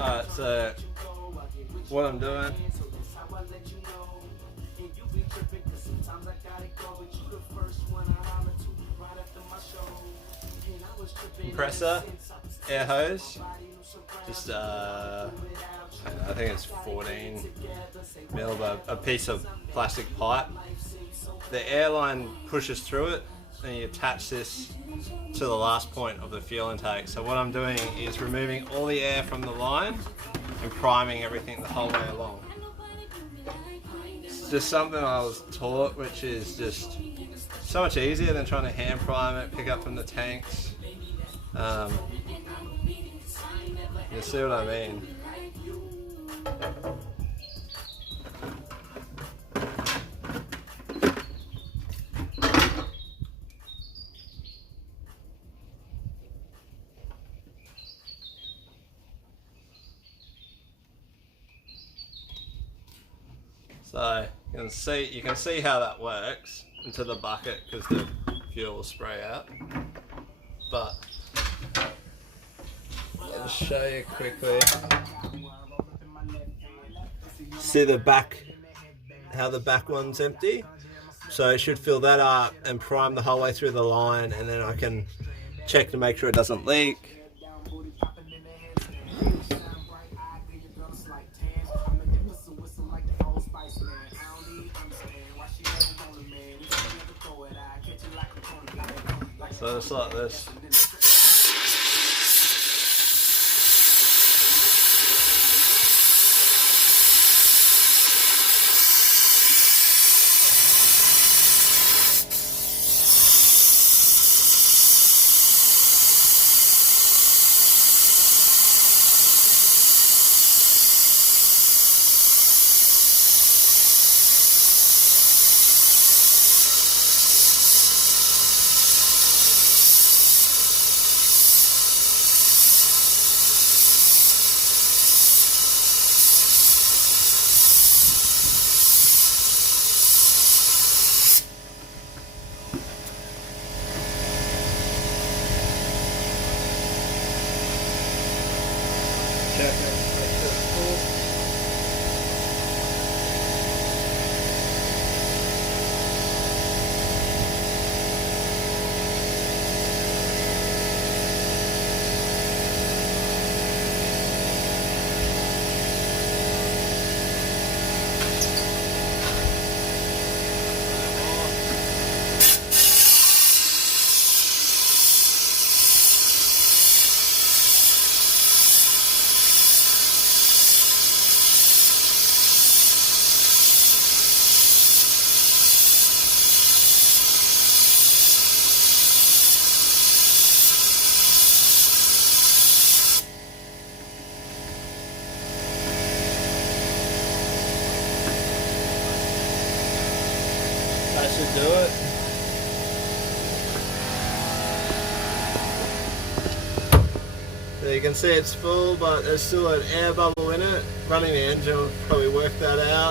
Alright, so what I'm doing, compressor, air hose, just I think it's 14 mil, but a piece of plastic pipe. The airline pushes through it and you attach this to the last point of the fuel intake. So what I'm doing is removing all the air from the line and priming everything the whole way along. It's just something I was taught, which is just so much easier than trying to hand prime it, pick up from the tanks. You see what I mean? So you can see how that works into the bucket because the fuel will spray out. But I'll just show you quickly. See the back, how the back one's empty? So I should fill that up and prime the whole way through the line, and then I can check to make sure it doesn't leak. So it's like this. Check it. That should do it. So you can see it's full, but there's still an air bubble in it. Running the engine will probably work that out.